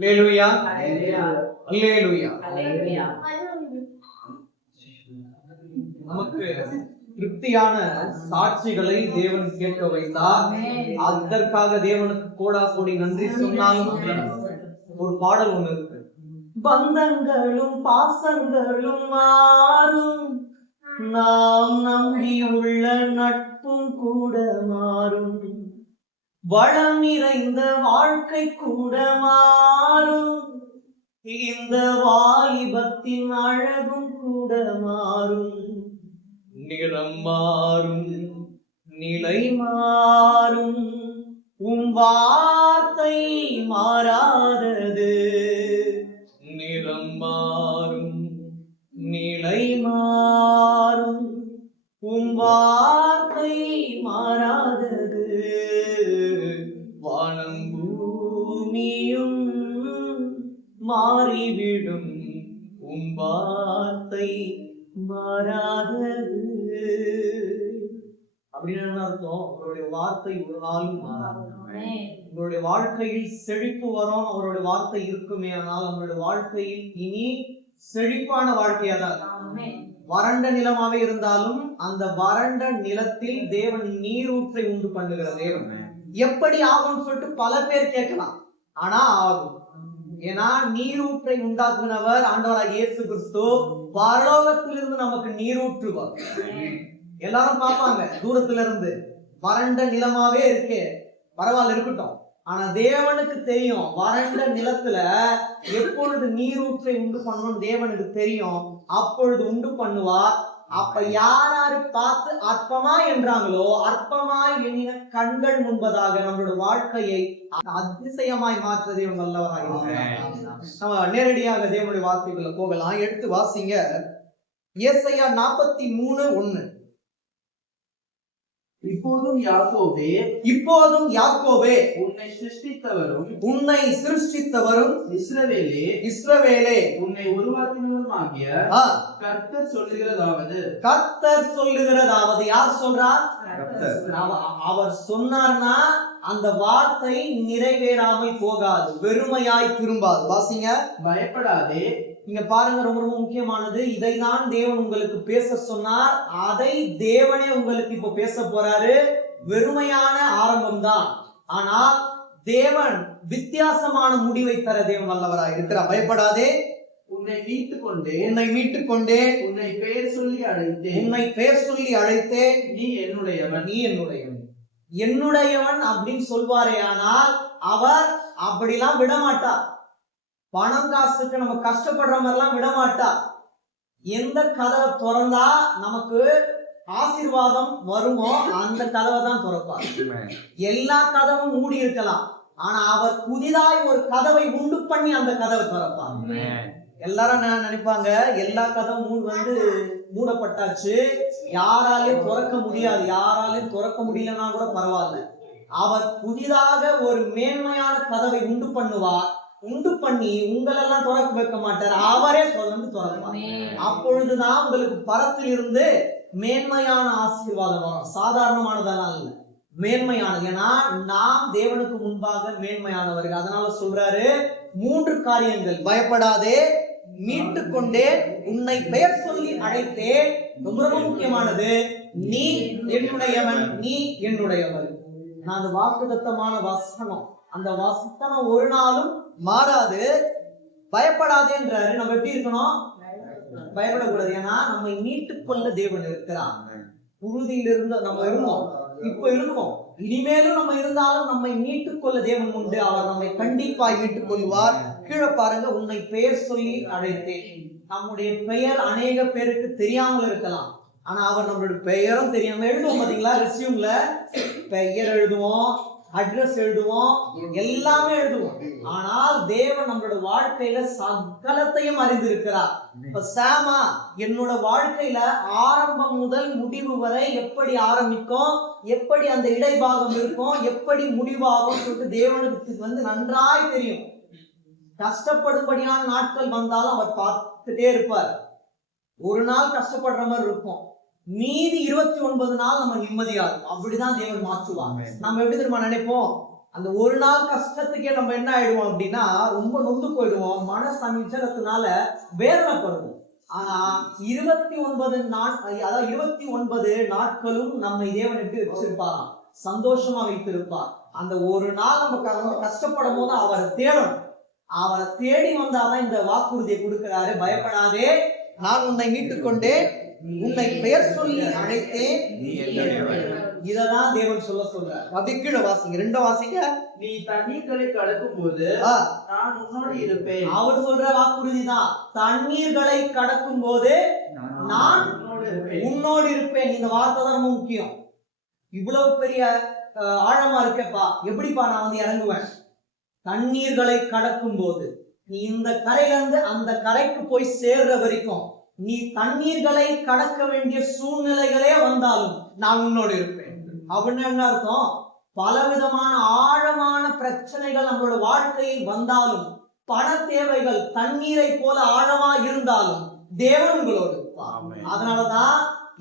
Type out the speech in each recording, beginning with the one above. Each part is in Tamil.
அல்லேலூயா, அல்லேலூயா. நமக்கு திருப்தியான சாட்சிகளை தேவன் கேட்க வைத்தார். அதற்காக தேவனுக்கு கோடா கோடி நன்றி சொன்னாலும் ஒரு பாடல் ஒண்ணு இருக்கு. பந்தங்களும் பாசங்களும் மாறும், நாம் நம்பி உள்ள நட்பும் கூட மாறும், வளம் நிறைந்த வாழ்க்கை கூட மாறும், இந்த வாலிபத்தின் அழகும் கூட மாறும், நிறம் மாறும், நிலை மாறும், வார்த்தை மாறாதது, நிறம் மாறும், நிலை மாறும், வார்த்தை மாறாதது, வானம் பூமியும் மாறிவிடும், வார்த்தை மாறாதது. அப்படின்னு என்ன அர்த்தம்? அவருடைய வார்த்தை ஒரு நாளும் மாறாது. உங்களுடைய வாழ்க்கையில் செழிப்பு வரும், அவருடைய வார்த்தை இருக்குமே. ஆனால் நம்மளுடைய வாழ்க்கையில் இனி செழிப்பான வாழ்க்கையாதான். வறண்ட நிலமாவே இருந்தாலும் அந்த வறண்ட நிலத்தில் தேவன் நீரூற்றை உண்டு பண்ணுகிற தேவன். எப்படி ஆகும்னு சொல்லிட்டு பல பேர் கேட்கலாம், ஆனா ஆகும். ஏன்னா நீரூற்றை உண்டாக்குனவர் ஆண்டவராகிய இயேசு கிறிஸ்து. பரலோகத்திலிருந்து நமக்கு நீரூற்றுவார். எல்லாரும் பார்ப்பாங்க தூரத்துல இருந்து, வறண்ட நிலமாவே இருக்கே, பரவாயில்ல இருக்கட்டும். ஆனா தேவனுக்கு தெரியும் வறண்ட நிலத்துல எப்பொழுது நீரூற்றை உண்டு பண்ணணும் தேவனுக்கு தெரியும். அப்பொழுது உண்டு பண்ணுவார். அப்ப யாராரு பார்த்து அற்பமா என்றாங்களோ, அற்பமாய் எண்ணின கண்கள் முன்பதாக நம்மளோட வாழ்க்கையை அதிசயமாய் மாற்ற தேவன் வல்லவராக இருக்கிறார். நம்ம நேரடியாக தேவனுடைய வார்த்தைக்குள்ள போகலாம். எடுத்து வாசிங்க. ஏசாயா 43:1. இப்போதும் யாக்கோபே, இப்போதும் யாக்கோபே, உன்னை சிருஷ்டித்தவரும், உன்னை சிருஷ்டித்தவரும், இஸ்ரவேலே, இஸ்ரவேலே, உன்னை உருவாக்கினவரும் ஆகிய கர்த்தர் சொல்லுகிறதாவது. கர்த்தர் சொல்லுகிறதாவது. யார் சொல்றார்? அவர் சொன்னார்னா அந்த வார்த்தை நிறைவேறாமல் போகாது, வெறுமையாய் திரும்பாது. வாசிங்க. பயப்படாதே. இங்க பாருங்க, ரொம்ப ரொம்ப முக்கியமானது. இதை தான் தேவன் உங்களுக்கு பேச சொன்னார். அதை தேவனே உங்களுக்கு இப்ப பேச போறாரு. வெறுமையான ஆரம்பம் தான், ஆனால் தேவன் வித்தியாசமான முடிவை தர தேவன் வல்லவராக இருக்கிறார். பயப்படாதே. உன்னை மீட்டுக் கொண்டேன், உன்னை மீட்டுக் கொண்டேன், உன்னை பெயர் சொல்லி அழைத்தேன், உன்னை பெயர் சொல்லி அழைத்தேன், நீ என்னுடையவன், நீ என்னுடையவன். என்னுடையவன் அப்படின்னு சொல்வாரே, ஆனால் அவர் அப்படிலாம் விடமாட்டார். பணம் காசுக்கு நம்ம கஷ்டப்படுற மாதிரிலாம் விடமாட்டார். எந்த கதவை திறந்தா நமக்கு ஆசீர்வாதம் வருமோ அந்த கதவை தான் திறப்பார். எல்லா கதவும் மூடி இருக்கலாம், ஆனா அவர் புதிதாய் ஒரு கதவை உண்டு பண்ணி அந்த கதவை திறப்பார். எல்லாரும் நினைப்பாங்க எல்லா கதவும் மூடப்பட்டாச்சு, யாராலையும் திறக்க முடியாது. யாராலையும் திறக்க முடியலன்னா கூட பரவாயில்ல, அவர் புதிதாக ஒரு மேன்மையான கதவை உண்டு பண்ணுவார். உண்டு பண்ணி உங்களெல்லாம் திறக்க வைக்க மாட்டார், அவரே திறப்பார். அப்பொழுதுதான் உங்களுக்கு பரத்தில் இருந்து மேன்மையான ஆசீர்வாதம் வரும். சாதாரணமானதெல்லாம் இல்லை, மேன்மையானது. ஏன்னா நாம் தேவனுக்கு முன்பாக மேன்மையானவர்கள். அதனால சொல்றாரு 3 காரியங்கள். பயப்படாதே, மீட்டுக் கொண்டே, உன்னை பெயர் சொல்லி அழைத்தேன். ரொம்ப ரொம்ப முக்கியமானது, நீ என்னுடையவன், நீ என்னுடையவன். நான் அந்த வாக்குத்தத்தமான வசனம், அந்த வசனம் ஒரு நாளும் மாறாது. பயப்படாதேன்றாரு. நம்ம எப்படி இருக்கணும்? பயப்படக்கூடாது. ஏன்னா நம்மை மீட்டுக் கொள்ள தேவன் இருக்கிறார். உறுதியிலிருந்து நம்ம இருந்தோம், இப்ப இருக்கோம், இனிமேலும் நம்ம இருந்தாலும் நம்மை மீட்டுக் கொள்ள தேவன் உண்டு. அவர் நம்மை கண்டிப்பாய் மீட்டுக் கொள்வார். கீழே பாருங்க, உன்னை பெயர் சொல்லி அழைத்தேன். நம்முடைய பெயர் அநேக பேருக்கு தெரியாமல் இருக்கலாம், ஆனா அவர் நம்மளுடைய பெயரும் தெரியாம எழுதுவோம். பாத்தீங்களா, ரெஸ்யூம்ல பெயர் எழுதுவோம், அட்ரஸ் எழுதுவோம், எல்லாமே எழுதுவோம். ஆனால் தேவன் நம்மளோட வாழ்க்கையில சகலத்தையும் அறிந்திருக்கிறார். இப்ப சாமா, என்னோட வாழ்க்கையில ஆரம்பம் முதல் முடிவு வரை எப்படி ஆரம்பிக்கும், எப்படி அந்த இடைபாகம் இருக்கும், எப்படி முடிவாகும் சொல்லிட்டு தேவனுக்கு நன்றாய் தெரியும். கஷ்டப்படும்படியான நாட்கள் வந்தாலும் அவர் பார்த்துட்டே இருப்பார். ஒரு நாள் கஷ்டப்படுற மாதிரி இருக்கும், மீதி 29 நாள் நம்ம நிம்மதியாகும். அப்படிதான் தேவன் மாற்றுவாங்க. நம்ம எப்படி தெரியுமா நினைப்போம், அந்த ஒரு நாள் கஷ்டத்துக்கே நம்ம என்ன ஆயிடுவோம் அப்படின்னா ரொம்ப நொந்து போயிடுவோம், மன சஞ்சலத்தினால வேதனைப்படுவோம். ஆனா 29 அதாவது 29 நாட்களும் நம்மை தேவன் எப்படி வச்சிருப்பாராம்? சந்தோஷமா வைத்திருப்பார். அந்த ஒரு நாள் நம்ம கஷ்டப்படும் போது அவரை தேடணும். அவரை தேடி வந்தாதான் இந்த வாக்குறுதியை கொடுக்கிறாரு. பயப்படாதே, நான் உன்னை மீட்டுக் கொண்டேன், உன்னை பெயர் சொல்லி அழைத்தேன், இததான் தேவன் சொல்றார். அப்படி கீழே வாசிங்க, 2 வாசிங்க. நீ தண்ணீர்களை கடக்கும் போது நான் உன்னோடு இருப்பேன். அவர் சொல்ற வாக்குறுதி தான். தண்ணீர்களை கடக்கும் போது நான் உன்னோடு இருப்பேன். இந்த வார்த்தை தான் ரொம்ப முக்கியம். இவ்வளவு பெரிய ஆழமா இருக்கப்பா, எப்படிப்பா நான் வந்து இறங்குவேன்? தண்ணீர்களை கடக்கும் போது நீ இந்த கரையில இருந்து அந்த கரைக்கு போய் சேர்ற வரைக்கும், நீ தண்ணீர்களை கடக்க வேண்டிய சூழ்நிலைகளே வந்தாலும் நான் உன்னோடு இருப்பேன். அப்படின்னு என்ன அர்த்தம்? பலவிதமான ஆழமான பிரச்சனைகள் நம்மளோட வாழ்க்கையில் வந்தாலும், பண தேவைகள் தண்ணீரை போல ஆழமா இருந்தாலும் தேவன் உங்களோடு இருப்பார். அதனாலதான்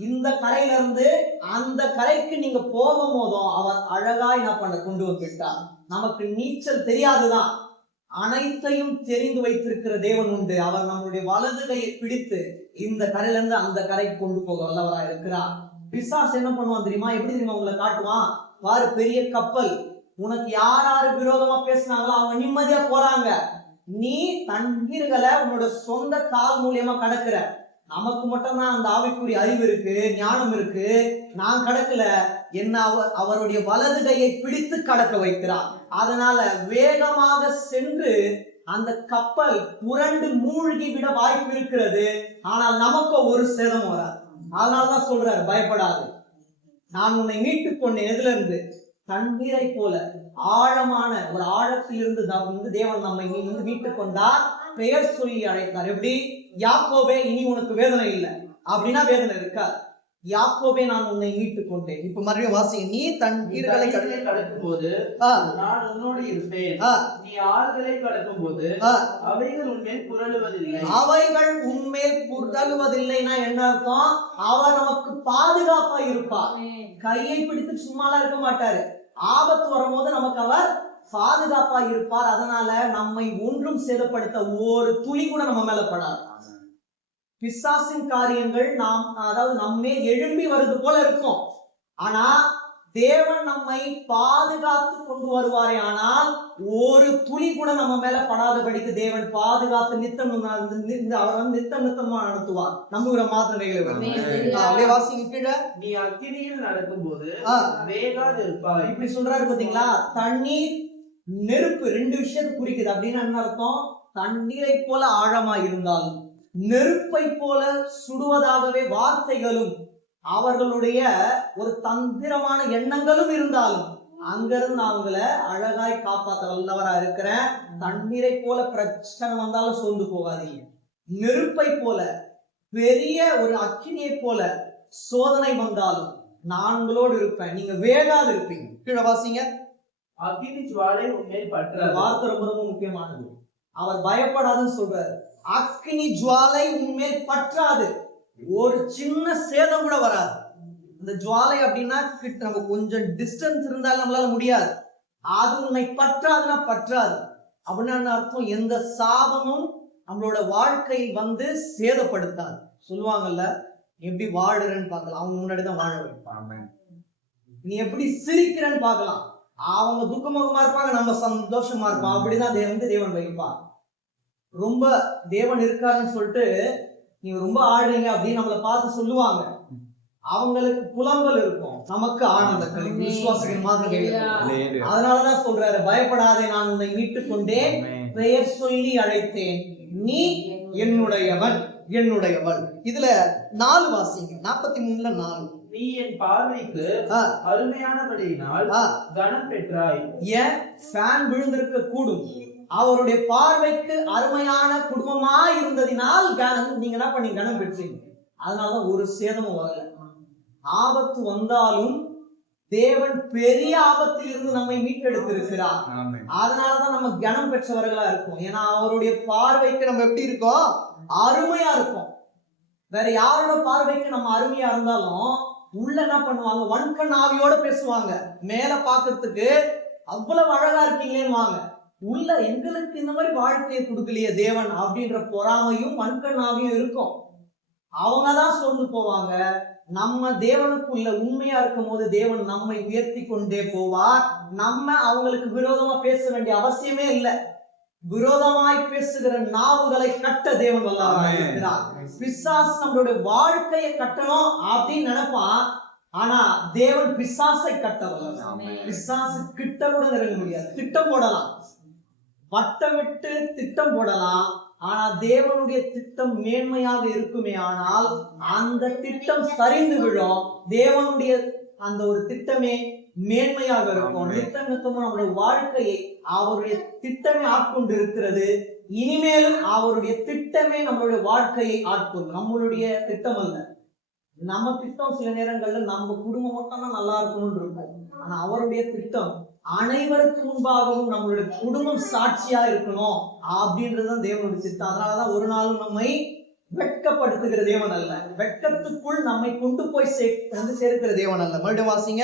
இந்த கரையில இருந்து அந்த கரைக்கு நீங்க போகும் போதும் அவர் அழகாய் என்ன பண்ண கொண்டு வந்துட்டார். நமக்கு நீச்சல் தெரியாதுதான், அனைத்தையும் தெரிந்து வைத்திருக்கிற தேவன் உண்டு. அவர் நம்மளுடைய வலது கையை பிடித்து இந்த கரையில இருந்து அந்த கரைக்கு கொண்டு போக வல்லவரா இருக்கிறார். பிசாசு என்ன பண்ணுவான் தெரியுமா? எப்படி தெரியுமா உங்களை காட்டுவான்? பாரு, பெரிய கப்பல், உனக்கு யாரு விரோதமா பேசினாங்களோ அவங்க நிம்மதியா போறாங்க, நீ தண்ணீர்களை உன்னோட சொந்த கால் மூலியமா கடக்குற. நமக்கு மட்டும்தான் அந்த ஆவிக்குரிய அறிவு இருக்கு, ஞானம் இருக்கு. நான் கடக்கல, என்ன அவருடைய வலது கையை பிடித்து கடக்க வைக்கிறார். அதனால வேகமாக சென்று அந்த கப்பல் புரண்டு மூழ்கி விட வாய்ப்பு இருக்கிறது. ஆனால் நமக்கு ஒரு சேதம் வராது. அதனாலதான் சொல்றாரு, பயப்படாது, நான் உன்னை மீட்டுக் கொண்டேன். எதுல இருந்து? தண்ணீரை போல ஆழமான ஒரு ஆழத்தில் இருந்து தேவன் நம்மை மீட்டுக் கொண்டார், பெயர் சொல்லி அழைத்தார். எப்படி? யாக்கோபே, இனி உனக்கு வேதனை இல்லை அப்படின்னா வேதனை இருக்காது. யாக்கோபே, நான் உன்னை மீட்டுக் கொண்டேன். இப்ப மறுபடியும் வாசிங்க. நீ தண்ணீர்களை கடக்கும் போது நான் உன்னோடு இருப்பேன். நீ ஆறுகளை கடக்கும் போது அவைகள் உன்மேல் புரளுவதில்லை. அவைகள் உன்மேல் புரளுவதில்லைன்னா என்ன அர்த்தம்? அவர் நமக்கு பாதுகாப்பா இருப்பார். கையை பிடித்து சும்மாலாம் இருக்க மாட்டாரு. ஆபத்து வரும்போது நமக்கு அவர் பாதுகாப்பா இருப்பார். அதனால நம்மை ஒன்றும் சேதப்படுத்த ஒரு துளி கூட நம்ம மேல படாது. பிசாசின் காரியங்கள் அதாவது நம்மே எழும்பி வருது போல இருக்கும். ஆனா தேவன் நம்மை பாதுகாத்து கொண்டு வருவாரே. ஆனால் ஒரு துளி கூட நம்ம மேல படாதபடிக்கு தேவன் பாதுகாத்து நித்தம் அவர் நித்தமா நடத்துவார். நம்புகிற மாத்திரைகளை வாசிங்க. கீழே நீ அக்கினியில் நடக்கும் போது வேகாது இருப்பாய். இப்படி சொல்றாரு பாத்தீங்களா? தண்ணீர், நெருப்பு 2 விஷயத்தை குறிக்குது. அப்படின்னு என்ன அர்த்தம்? தண்ணீரை போல ஆழமா இருந்தாலும், நெருப்பை போல சுடுவதாகவே வார்த்தைகளும் அவர்களுடைய ஒரு தந்திரமான எண்ணங்களும் இருந்தாலும், அங்கிருந்து அவங்களை அழகாய் காப்பாற்ற வல்லவரா இருக்கிறேன். தண்ணீரை போல பிரச்சனை வந்தாலும் சோர்ந்து போகாதீங்க. நெருப்பை போல, பெரிய ஒரு அக்கினியை போல சோதனை வந்தாலும் நான் உங்களோடு இருப்பேன், நீங்க வேகாது இருப்பீங்க. கீழே வாசிங்க. அக்கினி ஜுவாலை உன்மேல் பற்றாது. வார்த்தை ரொம்ப ரொம்ப முக்கியமானது. அவர் பயப்படாதுன்னு சொல்றாரு. அக்கினி ஜுவாலை உன்மேல் பற்றாது. ஒரு சின்ன சேதம் கூட வராது. இந்த ஜுவாலை அப்படின்னா நம்ம கொஞ்சம் டிஸ்டன்ஸ் இருந்தாலும் நம்மளால முடியாது. அது உன்னை பற்றாதுன்னா பற்றாது. அப்படின்னு அர்த்தம், எந்த சாபமும் நம்மளோட வாழ்க்கையில் வந்து சேதப்படுத்தாது. சொல்லுவாங்கல்ல, எப்படி வாழுறன்னு பார்க்கலாம், அவங்க முன்னாடிதான் வாழ வைப்பாங்க. நீ எப்படி சிரிக்கிறன்னு பார்க்கலாம், அவங்க துக்கமுகமா இருப்பாங்க, நம்ம சந்தோஷமா இருப்போம். அப்படிதான் தேவன் வைப்பார். ரொம்ப தேவன் இருக்காருன்னு சொல்லிட்டு நீங்க ரொம்ப ஆடுறீங்க அப்படின்னு நம்மளை பார்த்து சொல்லுவாங்க. அவங்களுக்கு புலம்பல் இருக்கும், நமக்கு ஆனந்த களி. விசுவாசிகள் மாதிரி. அதனாலதான் சொல்றாரு, பயப்படாதே, நான் உன்னை மீட்டுக் கொண்டேன், பெயர் சொல்லி அழைத்தேன், நீ என்னுடையவன் என்னுடையவள். இதுல 4 வாசிங்க. 43ல 4. நீ என் பார்வைக்கு அருமையானபடியினால் கனம் பெற்றாய். ஏன் ஃபேன் விழுந்திருக்க கூடும், அவருடைய பார்வைக்கு அருமையான குடும்பமா இருந்ததினால் நீங்க என்ன பண்ணி கனம் பெற்றீங்க. அதனாலதான் ஒரு சேதமும் வரல. ஆபத்து வந்தாலும் தேவன் பெரிய ஆபத்தில் இருந்து நம்மை மீட்டெடுத்திருக்கிறார். அதனாலதான் நம்ம கனம் பெற்றவர்களா இருக்கும். ஏன்னா அவருடைய பார்வைக்கு நம்ம எப்படி இருக்கோம்? அருமையா இருக்கும். வேற யாரோட பார்வைக்கு நம்ம அருமையா இருந்தாலும் உள்ள என்ன பண்ணுவாங்க? வன்கண் ஆவியோட பேசுவாங்க. மேல பாக்குறதுக்கு அவ்வளவு அழகா இருக்கீங்களேன்னு வாங்க. உள்ள எங்களுக்கு இந்த மாதிரி வாழ்க்கையை கொடுக்கலையே தேவன் அப்படின்ற பொறாமையும் மண்கண்ணாவையும் இருக்கும். அவங்கதான் சொல்லு போவாங்க. நம்ம தேவனுக்குள்ள உண்மையா இருக்கும் போது தேவன் நம்மை உயர்த்தி கொண்டே போவார். நம்ம அவங்களுக்கு விரோதமா பேச வேண்டிய அவசியமே இல்லை. விரோதமாய் பேசுகிற நாவுகளை கட்ட தேவன் வல்லவராய் இருக்கிறார். பிசாசு நம்மளுடைய வாழ்க்கையை கட்டணும் அப்படின்னு நினைப்பான். ஆனா தேவன் பிசாசை கட்ட வல்லவர். பிசாசு கிட்ட கூட நெருங்க முடியாது. திட்டம் போடலாம், வட்டமிட்டு திட்டம் போடலாம். ஆனா தேவனுடைய திட்டம் மேன்மையாக இருக்குமே ஆனால் அந்த திட்டம் சரிந்து விழும். தேவனுடைய அந்த ஒரு திட்டமே மேன்மையாக இருக்கும். நித்தமும் நம்முடைய வாழ்க்கையை அவருடைய திட்டமே ஆட்கொண்டு இருக்கிறது. இனிமேலும் அவருடைய திட்டமே நம்மளுடைய வாழ்க்கையை ஆட்கொள்ளும். நம்மளுடைய திட்டம் அல்ல. நம்ம திட்டம் சில நேரங்கள்ல நம்ம குடும்பம் மட்டும் தான் நல்லா இருக்கணும்னு இருக்கும். ஆனா அவருடைய திட்டம் அனைவருக்கு முன்பாகவும் நம்மளுடைய குடும்பம் சாட்சியா இருக்கணும் அப்படின்றதுதான் தேவனுடைய திட்டம். அதனாலதான் ஒரு நாளும் நம்மை வெட்கப்படுத்துகிற தேவன் அல்ல, வெட்கத்துக்குள் நம்மை கொண்டு போய் சேர்க்கிற தேவன் அல்ல. மறுபடியும் வாசிங்க.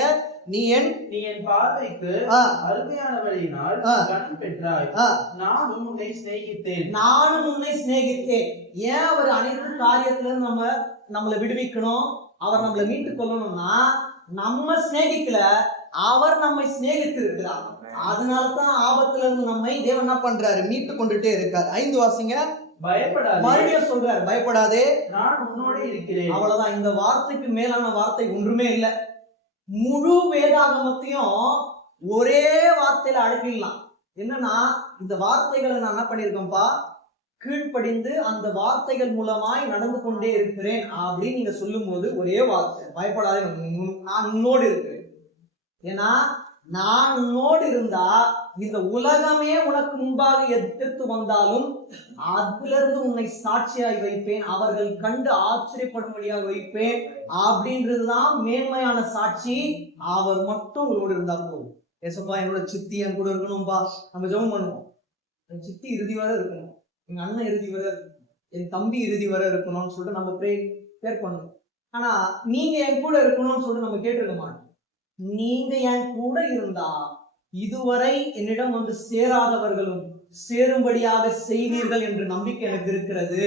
நீ என் பார்வைக்கு அருமையானவளினால் கனம் பெற்றாய், நானும் உன்னை சிநேகித்தேன். நானும் உன்னை சிநேகித்தேன். ஏன் அவர் அனைத்து காரியத்துல நம்மளை விடுவிக்கணும், அவர் நம்மளை மீட்டுக் கொள்ளணும்னா நம்ம சிநேகிக்கல, அவர் நம்மை சிநேகித்து இருக்கிறார். அதனாலதான் ஆபத்துல இருந்து நம்மை தேவன் என்ன பண்றாரு, மீட்டு கொண்டுட்டே இருக்காரு. 5 வாசிங்க. பயப்படாதே. மறுபடியும் சொல்றாரு, பயப்படாதே, நான் உன்னோட இருக்கிறேன். அவ்வளவுதான். இந்த வார்த்தைக்கு மேலான வார்த்தை ஒன்றுமே இல்லை. முழு வேதாகமத்தையும் ஒரே வார்த்தையில அடக்கிடலாம். என்னன்னா இந்த வார்த்தைகளை நான் என்ன பண்ணிருக்கேன்ப்பா, கீழ்ப்படிந்து அந்த வார்த்தைகள் மூலமாய் நடந்து கொண்டே இருக்கிறேன் அப்படின்னு நீங்க சொல்லும் போது ஒரே வார்த்தை, பயப்படாதே, நான் உன்னோடு இருக்கிறேன். ஏன்னா நான் உன்னோடு இருந்தா இந்த உலகமே உனக்கு முன்பாக எதிர்த்து வந்தாலும் அதுல இருந்து உன்னை சாட்சியாய் வைப்பேன், அவர்கள் கண்டு ஆச்சரியப்படும்படியாக வைப்பேன் அப்படின்றதுதான் மேன்மையான சாட்சி. அவர் மட்டும் உங்களோட இருந்தா போதும். ஏசப்பா என்னோட சித்தி என் கூட இருக்கணும்பா, நம்ம ஜெபம் பண்ணுவோம். என் சித்தி இறுதி வரை இருக்கணும், எங்க அண்ணன் இறுதி வரை இருக்கணும், என் தம்பி இறுதி வரை இருக்கணும்னு சொல்லிட்டு நம்ம ப்ரேயர் பண்ணணும். ஆனா நீங்க என் கூட இருக்கணும்னு சொல்லிட்டு நம்ம கேட்டிருக்க மாட்டோம். நீங்க என் கூட இருந்தா இதுவரை என்னிடம் வந்து சேராதவர்களும் சேரும்படியாக செய்வீர்கள் என்ற நம்பிக்கை எனக்கு இருக்கிறது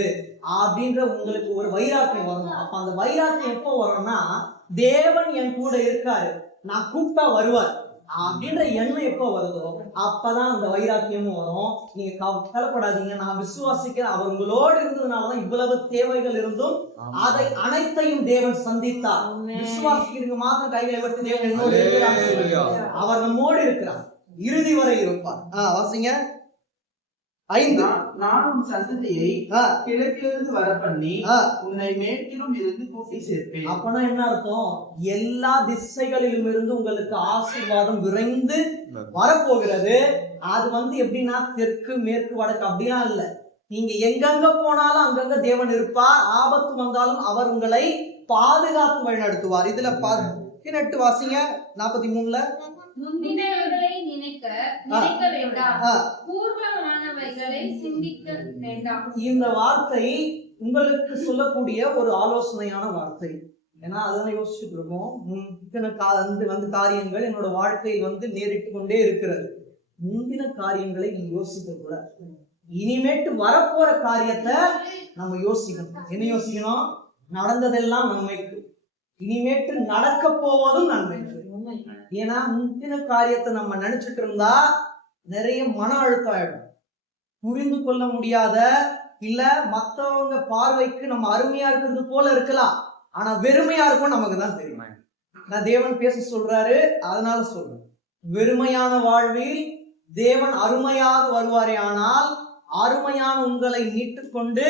அப்படின்ற உங்களுக்கு ஒரு வைராக்கியம் வரணும். அப்ப அந்த வைராக்கியம் எப்போ வரும்னா, தேவன் என் கூட இருக்காரு, நான் கூப்பிட்டா வருவார் அப்படின்ற எண்ணம் எப்போ வருதோ அப்பதான் அந்த வைராக்கியமும் வரும். நீங்க கவலைப்படாதீங்க, நான் விசுவாசிக்கிறேன், அவர் உங்களோடு இருந்ததுனாலதான் இவ்வளவு தேவைகள் இருந்தும் அதை அனைத்தையும் தேவன் சந்தித்தார். விசுவாசிக்கிறீங்க மாத்திரம் கைகளை விட்டு தேவன் என்னோடு இருக்கிறார், அவர் நம்மோடு இருக்கிறார், இறுதி வரை இருப்பார். வாசிங்க. 5. நானும் சந்ததியை கிழக்கிலிருந்து வர பண்ணி உன்னை மேற்கிலும் இருந்து கூட்டி சேர்ப்பேன். அப்பனா என்ன அர்த்தம், எல்லா திசைகளிலும் இருந்து உங்களுக்கு ஆசீர்வாதம் விரைந்து வரப்போகிறது. அது எப்படின்னா தெற்கு மேற்கு வடக்கு அப்படிலாம் இல்ல, நீங்க எங்கெங்க போனாலும் அங்கங்க தேவன் இருப்பார். ஆபத்து வந்தாலும் அவர் உங்களை பாதுகாத்து வழிநடத்துவார். இதுல 18 வாசிங்க. 43ல முந்தினவைகளை நினைக்க வேண்டாம், பூர்வமானவைகளை சிந்திக்க வேண்டாம். இந்த வார்த்தை உங்களுக்கு சொல்லக்கூடிய ஒரு ஆலோசனையான வார்த்தை. ஏன்னா அதனை யோசிச்சுட்டு இருக்கோம். முந்தின காரியங்கள் என்னோட வாழ்க்கையில் நேரிட்டு கொண்டே இருக்கிறது. முந்தின காரியங்களை நீங்க யோசிக்க கூட, இனிமேட்டு வரப்போற காரியத்தை நம்ம யோசிக்கணும். என்ன யோசிக்கணும், நடந்ததெல்லாம் நன்மைக்கு, இனிமேட்டு நடக்க போவதும் நன்மைக்கு. ஏன்னா முந்தின காரியத்தை நம்ம நினைச்சிட்டு இருந்தா நிறைய மன அழுத்தம் ஆயிடும். புரிந்து கொள்ள முடியாத, இல்ல மத்தவங்க பார்வைக்கு நம்ம அருமையா இருக்கிறது போல இருக்கலாம், ஆனா வெறுமையா இருக்கும் நமக்கு தான் தெரியும். நான் தேவன் பேச சொல்றாரு, அதனால சொல்றேன். வெறுமையான வாழ்வில் தேவன் அருமையாக வருவாரே, ஆனால் அருமையான உங்களை மீட்டுக் கொண்டு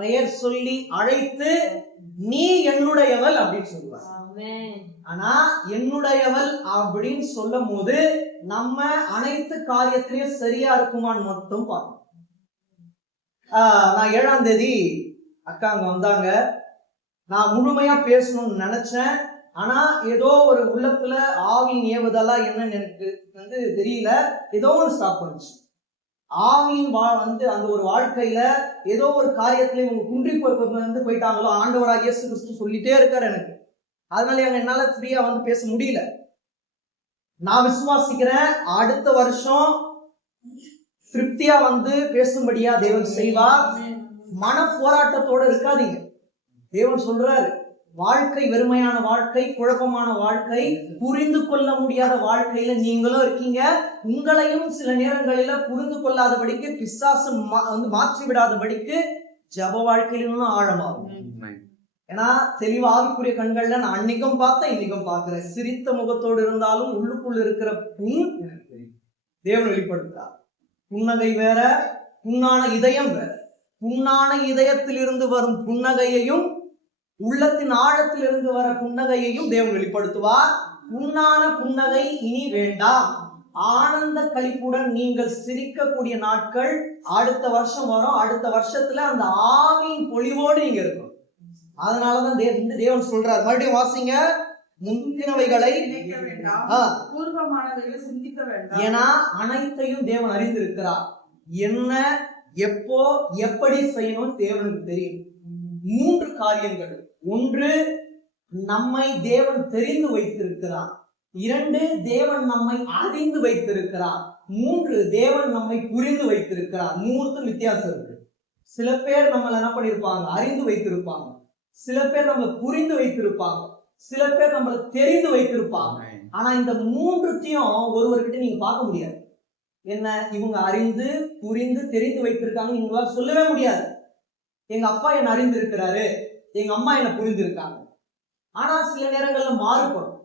பெயர் சொல்லி அழைத்து நீ என்னுடையவள் அப்படின்னு சொல்லுவார். ஆனா என்னுடையவள் அப்படின்னு சொல்லும் போது நம்ம அனைத்து காரியத்திலையும் சரியா இருக்குமான்னு மட்டும் பார்க்கணும். நான் 7ஆம் தேதி அக்கா அங்க வந்தாங்க. நான் முழுமையா பேசணும்னு நினைச்சேன். ஆனா ஏதோ ஒரு உள்ளத்துல ஆவியின் ஏவுதெல்லாம் என்னன்னு எனக்கு தெரியல, ஏதோ ஒரு ஸ்டாப் பண்ணுச்சு. ஆவியின் அந்த ஒரு வாழ்க்கையில ஏதோ ஒரு காரியத்துல இவங்க குன்றி போயிட்டாங்களோ, ஆண்டவராக இயேசு கிறிஸ்து சொல்லிட்டே இருக்காரு எனக்கு. அதனால என்னால ஃப்ரீயா பேச முடியல. நான் விசுவாசிக்கிறேன் அடுத்த வருஷம் திருப்தியா பேசும்படியா தேவன் செய்வார். மன போராட்டத்தோட இருக்காதீங்க. தேவன் சொல்றாரு, வாழ்க்கை வெறுமையான வாழ்க்கை, குழப்பமான வாழ்க்கை, புரிந்து கொள்ள முடியாத வாழ்க்கையில நீங்களும் இருக்கீங்க. உங்களையும் சில நேரங்களில புரிந்து கொள்ளாதபடிக்கு பிசாசு மாற்றி விடாதபடிக்கு ஜப வாழ்க்கையிலும் ஆழமாகும். ஏன்னா தெளிவா ஆவிக்குரிய கண்கள்ல நான் அன்னைக்கும் பார்த்தேன், இன்னைக்கும் பார்க்கிறேன். சிரித்த முகத்தோடு இருந்தாலும் உள்ளுக்குள்ள இருக்கிற புண் தேவன் வெளிப்படுத்தார். புன்னகை வேற, புண்ணான இதயம் வேற. புண்ணான இதயத்தில் இருந்து வரும் புன்னகையையும் உள்ளத்தின் ஆழத்தில் இருந்து வர புன்னகையையும் தேவன் வெளிப்படுத்துவார். புண்ணான புன்னகை இனி வேண்டாம். ஆனந்த களிப்புடன் நீங்கள் சிரிக்கக்கூடிய நாட்கள் அடுத்த வருஷம் வரும். அடுத்த வருஷத்துல அந்த ஆவியின் பொலிவோடு நீங்க இருக்கணும். அதனாலதான் தேவன் சொல்றார், மறுபடியும் வாசிங்க, முந்தினவைகளை நினைக்க வேண்டாம், பூர்வமானவைகளை சிந்திக்க வேண்டாம். ஏன்னா அனைத்தையும் தேவன் அறிந்திருக்கிறார். என்ன, எப்போ, எப்படி செய்யணும் தேவனுக்கு தெரியும். 3 காரியங்கள். 1, நம்மை தேவன் தெரிந்து வைத்திருக்கிறார். 2, தேவன் நம்மை அறிந்து வைத்திருக்கிறார். 3, தேவன் நம்மை புரிந்து வைத்திருக்கிறார். 3க்கும் வித்தியாசம் இருக்கு. சில பேர் நம்மள என்ன பண்ணிருப்பாங்க, அறிந்து வைத்திருப்பாங்க. சில பேர் நம்மளை புரிந்து வைத்திருப்பாங்க. சில பேர் நம்மளை தெரிந்து வைத்திருப்பாங்க. ஆனா இந்த 3த்தையும் ஒருவர்கிட்ட நீங்க பார்க்க முடியாது. என்ன, இவங்க அறிந்து புரிந்து தெரிந்து வைத்திருக்காங்க இவங்களால சொல்லவே முடியாது. எங்க அப்பா என்ன அறிந்து இருக்கிறாரு, எங்க அம்மா என்ன புரிந்து இருக்காங்க. ஆனா சில நேரங்கள்ல மாறுபடும்.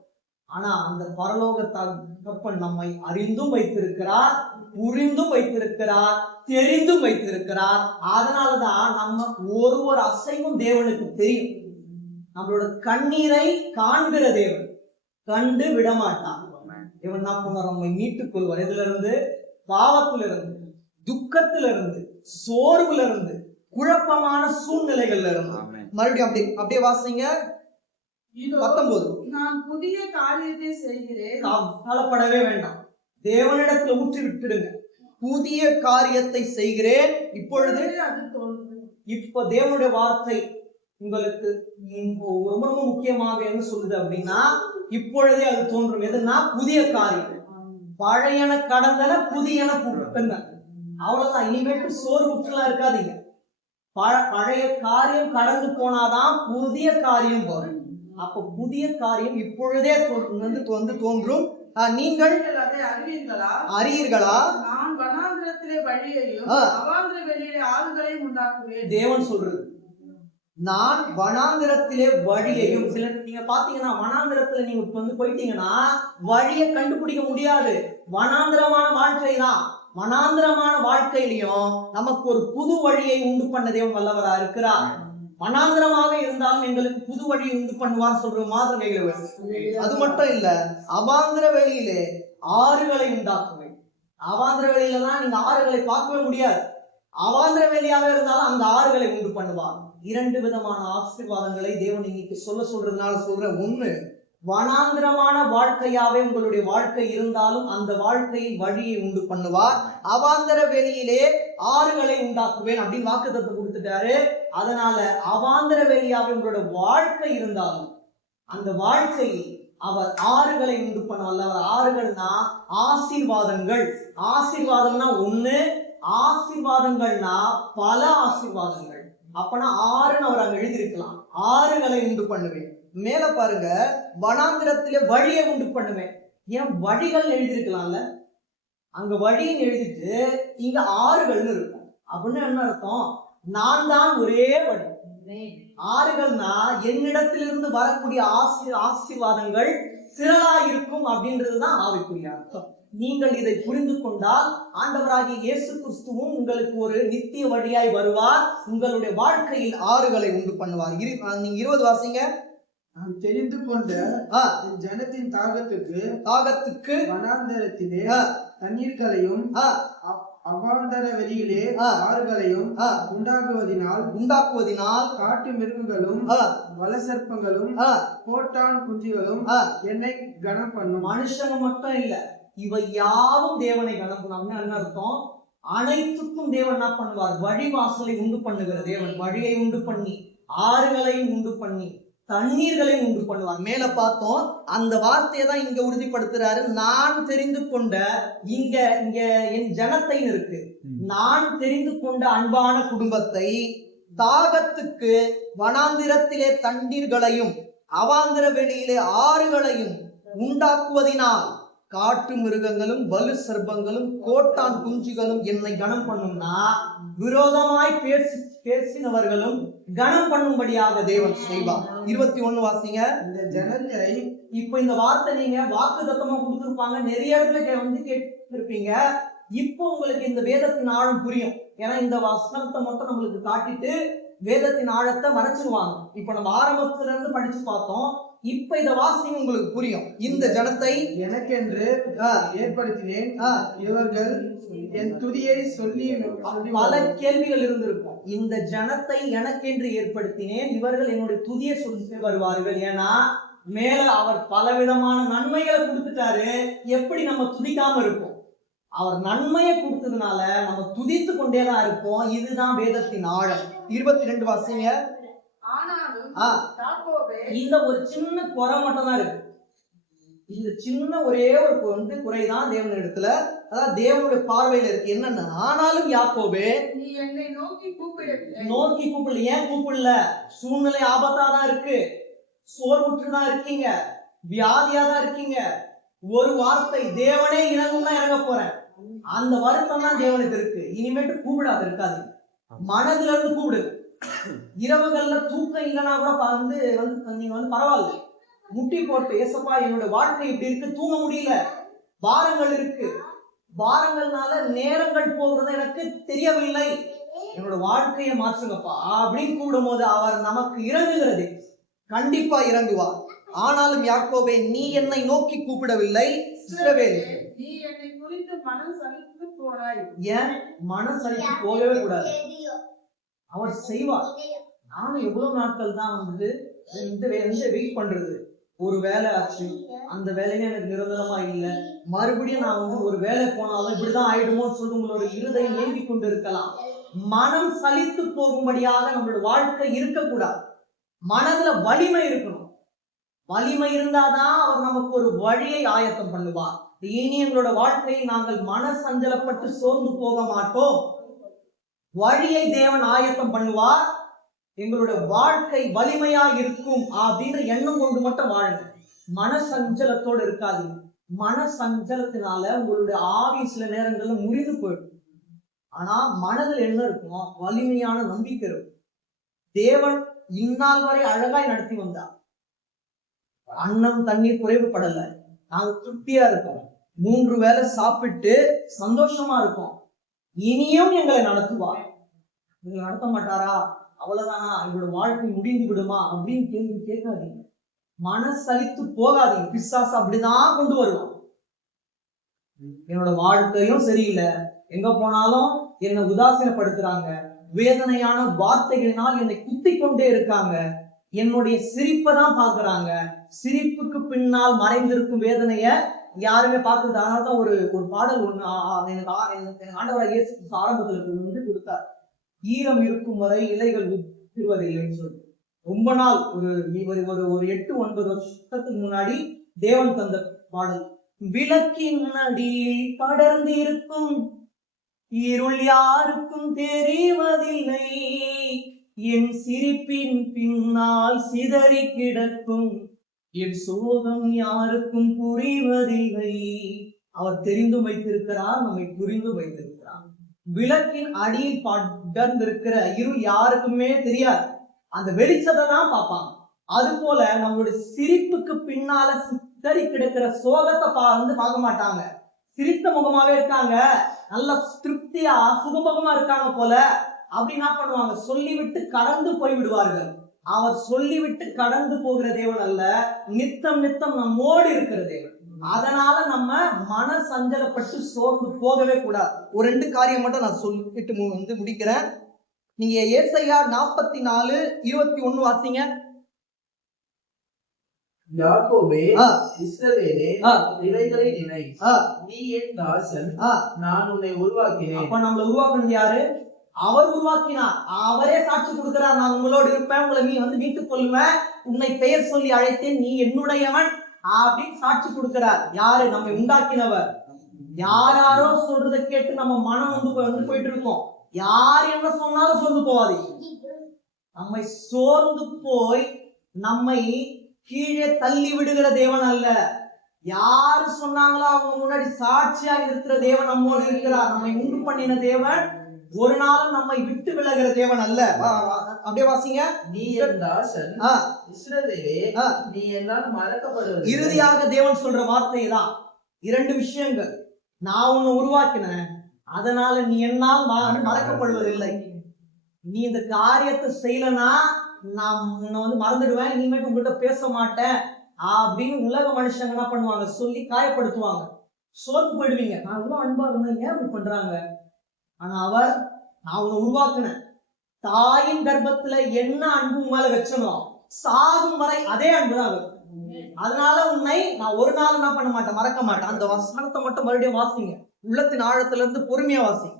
ஆனா அந்த பரலோக தகப்பன் நம்மை அறிந்தும் வைத்திருக்கிறார், புரிந்தும் வைத்திருக்கிறார், தெரிந்தும் வைத்திருக்கிறார். அதனாலதான் நம்ம ஒரு அசைவும் தேவனுக்கு தெரியும். நம்மளோட கண்ணீரை காண்கிற தேவன் கண்டு விடமாட்டான். தேவன் என்ன பண்ணுவார், நம்மை மீட்டுக் கொள்வார். இதுல இருந்து, பாவத்திலிருந்து, துக்கத்திலிருந்து, சோர்வுல இருந்து, குழப்பமான சூழ்நிலைகள்ல இருந்து. மறுபடியும் அப்படியே வாசிங்க. 19. நான் புதிய காரியத்தை செய்கிறேன். கவலைப்படவே வேண்டாம், தேவனிடத்துல ஊற்றி விட்டுடுங்க. புதிய காரியத்தை செய்கிறேன், இப்பொழுது அது தோன்றும். இப்ப தேவனுடைய வார்த்தை உங்களுக்கு ரொம்ப முக்கியமாக என்ன சொல்லுது அப்படின்னா, இப்பொழுதே அது தோன்றும். எதுனா புதிய காரியம். பழையன கடந்தன புதியன புகுந்தன. அவ்வளவுதான். இனிமேட்டு சோர்வுற்றெல்லாம் இருக்காதீங்க. பழைய காரியம் கடந்து போனாதான் புதிய காரியம் வரும். அப்ப புதிய காரியம் இப்பொழுதே தோன்றும். நீங்கள் அதை அறியீர்களா? நான் வனாந்திரத்திலே வழியையும் அவாந்திர வெளியிலே ஆறுகளையும் உண்டாக்குவேன். தேவன் சொல்றது, நான் வனாந்திரத்திலே வழியையும். சில நீங்க பாத்தீங்கன்னா வனாந்திரத்துல நீங்க போயிட்டீங்கன்னா வழியை கண்டுபிடிக்க முடியாது. வனாந்திரமான வாழ்க்கை தான். வனாந்திரமான வாழ்க்கையிலையும் நமக்கு ஒரு புது வழியை உண்டு பண்ண தேவன் வல்லவரா இருக்கிறார். வனாந்திரமாக இருந்தாலும் எங்களுக்கு புது வழியை உண்டு பண்ணுவார் சொல்ற மாதிரி. அது மட்டும் இல்ல, அவாந்திர வெளியிலே ஆறுகளை உண்டாக்குவேன். அவாந்திர வெளியில தான் நீங்க ஆறுகளை பார்க்கவே முடியாது. அவாந்திர வெளியாக இருந்தாலும் அந்த ஆறுகளை உண்டு பண்ணுவார். 2 விதமான ஆசீர்வாதங்களை தேவன் இன்னைக்கு சொல்றதுனால சொல்ற. 1, வனாந்திரமான வாழ்க்கையாவே உங்களுடைய வாழ்க்கை இருந்தாலும் அந்த வாழ்க்கையின் வழியை உண்டு பண்ணுவார். அவாந்தர வெளியிலே ஆறுகளை உண்டாக்குவேன் அப்படின்னு வாக்குத்தத்தம் கொடுத்துட்டாரு. அதனால அவாந்தர வெளியாவே உங்களோட வாழ்க்கை இருந்தாலும் அந்த வாழ்க்கையில் அவர் ஆறுகளை உண்டு பண்ண வல்லவர். ஆறுகள்னா ஆசீர்வாதங்கள். ஆசீர்வாதம்னா 1, ஆசீர்வாதங்கள்னா பல ஆசீர்வாதங்கள். அப்பனா 6ன்னு அவர் அங்க எழுதியிருக்கலாம். ஆறுகளை உண்டு பண்ணுவேன். மேல பாருங்க, வனாந்திரத்திலே வழியை உண்டு பண்ணுவேன். ஏன் வழிகள் எழுதியிருக்கலாம்ல, அங்க வழின்னு எழுதிட்டு இங்க ஆறுகள்னு இருக்கும். அப்படின்னு என்ன அர்த்தம், நான் தான் ஒரே வழி. ஆறுகள்னா என்னிடத்திலிருந்து வரக்கூடிய ஆசீர்வாதங்கள் திரளா இருக்கும் அப்படின்றதுதான் ஆவிக்குரிய அர்த்தம். நீங்கள் இதை புரிந்து கொண்டால் ஆண்டவராகிய இயேசு கிறிஸ்துவும் உங்களுக்கு ஒரு நித்திய வழியாய் வருவார். உங்களுடைய வாழ்க்கையில் ஆறுகளை உண்டு பண்ணுவார். நீங்க 20 வாசிங்க. நான் தெரிந்து கொண்ட ஜனத்தின் தாகத்துக்கு வனாந்தரத்திலே தண்ணீர்களையும் அவாந்தர வெளியிலே ஆறுகளையும் உண்டாக்குவதினால் காட்டு மிருகங்களும் வலசர்ப்பங்களும் கோட்டான் குஞ்சுகளும் என்னை கனம் பண்ணும். மனுஷங்க மட்டும் இல்ல, இவை யாவும் தேவனை கனம் பண்ணும். என்ன அர்த்தம், அனைத்துக்கும் தேவன் என்ன பண்ணுவார், வழிவாசலை உண்டு பண்ணுகிற தேவன். வழியை உண்டு பண்ணி, ஆறுகளையும் உண்டு பண்ணி, தண்ணீர்களை உண்டு பண்ணுவார். மேல பார்த்தோம், அந்த வார்த்தையை தான் இங்க உறுதிப்படுத்துறாரு. நான் தெரிந்து கொண்ட, இங்க இங்க என் ஜனத்தை இருக்கு, நான் தெரிந்து கொண்ட அன்பான குடும்பத்தை, தாகத்துக்கு வனாந்திரத்திலே தண்ணீர்களையும் அவாந்திர வெளியிலே ஆறுகளையும் உண்டாக்குவதினால் காட்டு மிருகங்களும் வலு சர்ப்பங்களும் கோட்டான் குஞ்சுகளும் என்னை கனம் பண்ணும்னா, விரோதமாய் பேசினவர்களும் கனம் பண்ணும்படியாக தேவன் செய்வார். 21 வாசிங்க. இந்த ஜனத்தை, இப்ப இந்த வார்த்தை நீங்க வாக்குத்தத்தமா கொடுத்திருப்பாங்க, நிறைய இடத்துல வந்து கேட்டிருப்பீங்க. இப்போ உங்களுக்கு இந்த வேதத்தின் ஆழம் புரியும். ஏன்னா இந்த வசனத்தை மட்டும் நம்மளுக்கு காட்டிட்டு வேதத்தின் ஆழத்தை மறைச்சிருவாங்க. இப்ப நம்ம ஆரம்பத்துல இருந்து படிச்சு பார்த்தோம். இப்ப இத வாசிங்க, உங்களுக்கு புரியும். இந்த ஜனத்தை எனக்கென்று ஏற்படுத்தினேன், இவர்கள் என் துதியை சொல்லி. பல கேள்விகள் இருந்திருக்கும். இந்த ஜனத்தை எனக்கென்று ஏற்படுத்தினேன், இவர்கள் என்னுடைய துதியை சொல்லி வருவார்கள். ஏன்னா மேல அவர் பலவிதமான நன்மைகளை கொடுத்துட்டாரு. எப்படி நம்ம துதிக்காம இருப்போம்? அவர் நன்மையை கொடுத்ததுனால நம்ம துதித்து கொண்டேதான் இருப்போம். இதுதான் வேதத்தின் ஆழம். 22 வாசிங்க. இந்த ஒரு சின்ன குறை மட்டும் தான் இருக்கு. இந்த சின்ன ஒரே ஒரு குறைதான் தேவன் இடத்துல, அதாவது தேவனுடைய பார்வையில இருக்கு. என்னன்னா, ஆனாலும் யாக்கோபே நீ என்னை நோக்கி கூப்பிடல. ஏன் கூப்பிடல? சூழ்நிலை ஆபத்தா தான் இருக்கு, சோர்வுற்றுதான் இருக்கீங்க, வியாதியா தான் இருக்கீங்க. ஒரு வார்த்தை, தேவனே இறங்கும் தான் இறங்க போறேன், அந்த வருத்தம் தான் தேவனுக்கு இருக்கு. இனிமேட்டு கூப்பிடாது இருக்காது, மனதுல இருந்து கூப்பிடு. இரவுகள்ல தூக்கம் இல்லைன்னா கூட நீங்க பரவாயில்ல, முட்டி போட்டு ஏசப்பா என்னோட வாழ்க்கை இப்படி இருக்கு, தூங்க முடியல, பாரங்கள் இருக்கு, பாரங்கள்னால நேரங்கள் போகிறது எனக்கு தெரியவில்லை, என்னோட வாழ்க்கையை மாற்றுங்கப்பா அப்படின்னு கூடும் போது அவர் நமக்கு இறங்குகிறது, கண்டிப்பா இறங்குவார். ஆனாலும் யாக்கோபே நீ என்னை நோக்கி கூப்பிடவில்லை, இஸ்ரவேலே நீ என்னை குறித்து மனம் சலித்து போனாய். ஏன் மனம் சலித்து போகவே கூடாது, அவர் செய்வார். நானும் எவ்வளவு நாட்கள் தான் வெயிட் பண்றது. ஒரு வேலை ஆச்சு, அந்த வேலையில எனக்கு நிரந்தரமா இல்லை, மறுபடியும் நான் ஒரு வேலை போனாலும் இப்படிதான் ஆயிடுமோன்னு சொல்லி உங்களோட இருதயம் ஏங்கி கொண்டு இருக்கலாம். மனம் சலித்து போகும்படியாக நம்மளோட வாழ்க்கை இருக்கக்கூடாது. மனதுல வலிமை இருக்கணும். வலிமை இருந்தாதான் அவர் நமக்கு ஒரு வழியை ஆயத்தம் பண்ணுவார். இனி எங்களோட வாழ்க்கையில் நாங்கள் மன சஞ்சலப்பட்டு சோர்ந்து போக மாட்டோம். வழியை தேவன் ஆயத்தம் பண்ணுவார். எங்களுடைய வாழ்க்கை வலிமையா இருக்கும் அப்படின்ற எண்ணம் கொண்டு மட்டும் வாழுங்க. மன சஞ்சலத்தோடு இருக்காதீங்க. மன சஞ்சலத்தினால உங்களுடைய ஆவி சில நேரங்கள்ல முறிந்து போயிடும். ஆனா மனதில் என்ன இருக்கும்? வலிமையான நம்பிக்கை இருக்கும். தேவன் இந்நாள் வரை அழகாய் நடத்தி வந்தார். அன்னம் தண்ணீர் குறைவுபடல, நாங்க திருப்தியா இருக்கோம், 3 வேளை சாப்பிட்டு சந்தோஷமா இருக்கோம். இனியும் எங்களை நடத்துவார். நீங்க நடத்த மாட்டாரா? அவ்வளவுதானா, எங்களோட வாழ்க்கை முடிந்து விடுமா அப்படின்னு கேள்வி கேட்காதீங்க. மனசலித்து போகாதீங்க. பிசாசு அப்படிதான் கொண்டு வருவான். என்னோட வாழ்க்கையும் சரியில்லை, எங்க போனாலும் என்னை உதாசீனப்படுத்துறாங்க, வேதனையான வார்த்தைகளினால் என்னை குத்தி கொண்டே இருக்காங்க, என்னுடைய சிரிப்பை தான் பாக்குறாங்க, சிரிப்புக்கு பின்னால் மறைந்திருக்கும் வேதனைய யாருமே பார்க்கறது. அதனாலதான் ஒரு பாடல் ஒண்ணு எனக்கு ஆண்டவராக இயேசு ஆரம்பத்துல கொடுத்தார். ஈரம் இருக்கும் வரை இலைகள் உதிர்வதில்லைன்னு சொல்லி. ரொம்ப நாள் ஒரு 8-9 வருஷத்துக்கு முன்னாடி தேவன் தந்த பாடல். விளக்கின் அடி படர்ந்து இருக்கும் இருள் யாருக்கும் தெரிவதில்லை, என் சிரிப்பின் பின்னால் சிதறி கிடக்கும் என் சோகம் யாருக்கும் புரிவதில்லை. அவர் தெரிந்து வைத்திருக்கிறார், நம்மை புரிந்து வைத்திருக்கிறார். விளக்கின் அடியில் படர்ந்திருக்கிற இருள் யாருக்குமே தெரியாது, அந்த வெளிச்சத்தை தான் பார்ப்பாங்க. அது போல நம்மளுடைய சிரிப்புக்கு பின்னால சிதறி கிடக்கிற சோகத்தை பார்க்க மாட்டாங்க. சிரித்த முகமாவே இருக்காங்க, நல்ல திருப்தியா சுகமுகமா இருக்காங்க போல அப்படி என்ன பண்ணுவாங்க? சொல்லிவிட்டு கடந்து போய் விடுவார்கள். அவர் சொல்லிவிட்டு கடந்து போகிற தேவன் அல்ல, நித்தம் நித்தம் நம்மோடு இருக்கிற தேவன். அதனால நம்ம மன சஞ்சலப்பட்டு சோர்ந்து போகவே கூடாது. ஒரு 2 காரியம் மட்டும் நான் சொல்லிட்டு முடிக்கிறேன். நீங்க ஏசாயா 44:21 வாசிங்க. யாக்கோபே, இஸ்ரவேலே, இவைகளை நினை, நீ என் தாசன், நான் உன்னை உருவாக்கினேன். அப்ப நம்மளை உருவாக்குனது யாரு? அவர் உருவாக்கினார். அவரே சாட்சி கொடுக்கிறார், நான் உங்களோடு இருப்பேன், உங்களை மீட்டுக் கொள்வேன், உன்னை பெயர் சொல்லி அழைத்தேன், நீ என்னுடையவன் அப்படின்னு சாட்சி கொடுக்கிறார். யாரு? நம்மை உண்டாக்கினவர். யாரோ சொல்றதை கேட்டு நம்ம மனம் வந்து போயிட்டு இருக்கோம். யார் என்ன சொன்னாலும் சொல்லு போவாது. நம்மை சோர்ந்து போய் நம்மை கீழே தள்ளி விடுகிற தேவன் அல்ல. யாரு சொன்னாங்களோ அவங்க முன்னாடி சாட்சியாக இருக்கிற தேவன் நம்மோடு இருக்கிறார். நம்மை உண்டு பண்ணின தேவன் ஒரு நாளும் நம்மை விட்டு விலகிற தேவன் அல்ல. அப்படியே வாசிங்க. நீ என் தாசன் இஸ்ரவேலே, நீ என்னால் மறக்கப்படுவது. இறுதியாக தேவன் சொல்ற வார்த்தை தான். 2 விஷயங்கள். நான் உன்னை உருவாக்கினேன், அதனால நீ என்னால் மறக்கப்படுவதில்லை. நீ இந்த காரியத்தை செய்யலனா நான் உன்னை வந்து மறந்துடுவேன், இனிமேட்டு உங்கள்கிட்ட பேச மாட்டேன் அப்படின்னு உலக மனுஷங்க என்ன பண்ணுவாங்க? சொல்லி காயப்படுத்துவாங்க. சோர்ந்து போயிடுவீங்க. நான் இவ்வளவு அன்பா இருந்தேன், ஏன் இப்படி பண்றாங்க? ஆனா அவர், நான் உன்னை உருவாக்குனேன், தாயின் கர்ப்பத்துல என்ன அன்பு மேல வச்சனோ சாகும் வரை அதே அன்புதான் அவர். அதனால உன்னை நான் ஒரு நாள் என்ன பண்ண மாட்டேன், மறக்க மாட்டேன். அந்த வசனத்தை மட்டும் மறுபடியும் வாசிங்க. உள்ளத்தின் ஆழத்துல இருந்து பொறுமையா வாசிங்க.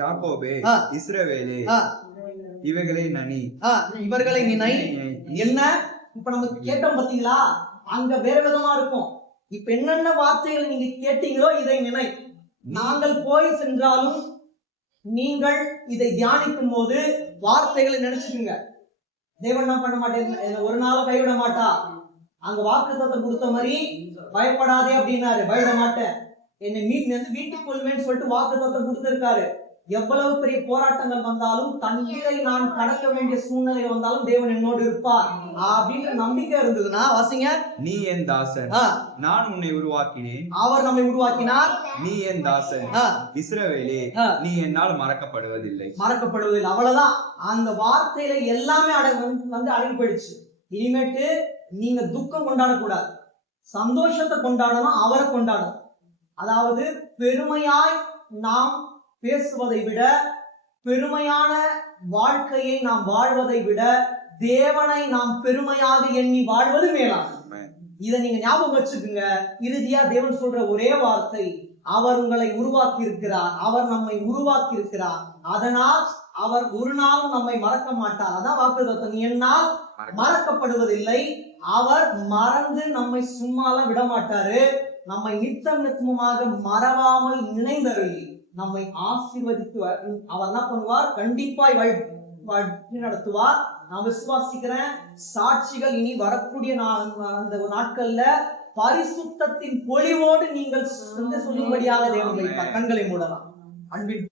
யாக்கோபே, இஸ்ரவேலே, இவைகளை நனி. இவர்களை நினை. என்ன இப்ப நம்ம கேட்டோம் பாத்தீங்களா? அங்க வேற விதமா இருக்கும். இப்ப என்னென்ன வார்த்தைகளை நீங்க கேட்டீங்களோ இதை நினை. நாங்கள் போய் சென்றாலும் நீங்கள் இதை தியானிக்கும் போது வார்த்தைகளை நினைச்சுக்குங்க. தேவன் என்ன பண்ண மாட்டேன், ஒரு நாளும் கைவிட மாட்டா. அங்க வாக்குத்தத்தம் கொடுத்த மாதிரி பயப்படாதே அப்படின்னாரு, பயப்பட மாட்டேன், என்னை வீட்டுக்கு கொள்வேன்னு சொல்லிட்டு வாக்குத்தத்தம் கொடுத்திருக்காரு. எவ்வளவு பெரிய போராட்டங்கள் வந்தாலும், தண்ணீரை நான் கடக்க வேண்டிய சூழ்நிலை வந்தாலும் தேவன் என்னோடு இருப்பார் அப்படின்ற நம்பிக்கை இருந்ததுன்னா வாசிங்க. நீ என் தாசன், நான் உன்னை உருவாக்கினேன். அவர் நம்மை உருவாக்கினார். நீ என் தாசன் இஸ்ரவேலே, நீ என்னால் மறக்கப்படுவதில்லை. மறக்கப்படுவதில்லை. அவ்வளவுதான். அந்த வார்த்தையில எல்லாமே அடங்கி போயிடுச்சு. இனிமேட்டு நீங்க துக்கம் கொண்டாடக்கூடாது, சந்தோஷத்தை கொண்டாடணும், அவரை கொண்டாடணும். அதாவது பெருமையாய் நாம் பேசுவதை விட, பெருமையான வாழ்க்கையை நாம் வாழ்வதை விட தேவனை நாம் பெருமையாக எண்ணி வாழ்வது மேலாகும். இதை நீங்க ஞாபகம் வச்சுக்குங்க. இறுதியா தேவன் சொல்ற ஒரே வார்த்தை, அவர் உங்களை உருவாக்கி இருக்கிறார், அவர் நம்மை உருவாக்கி இருக்கிறார், அதனால் அவர் ஒரு நாளும் நம்மை மறக்க மாட்டார். அதான் வாக்குத்தத்தம். என்னால் மறக்கப்படுவதில்லை. அவர் மறந்து நம்மை சும்மாலாம் விட மாட்டாரு. நம்மை நித்தமாக மறவாமல் நினைந்தருளி நம்மை ஆசீர்வதித்து அவர் என்ன பண்ணுவார்? கண்டிப்பாய் வழி நடத்துவார். நான் விசுவாசிக்கிறேன். சாட்சிகள் இனி வரக்கூடிய அந்த நாட்கள்ல பரிசுத்தத்தின் பொலிவோடு நீங்கள் சொல்லும்படியாக தேவன் வைப்பார். கண்களை மூடலாம். அன்பின்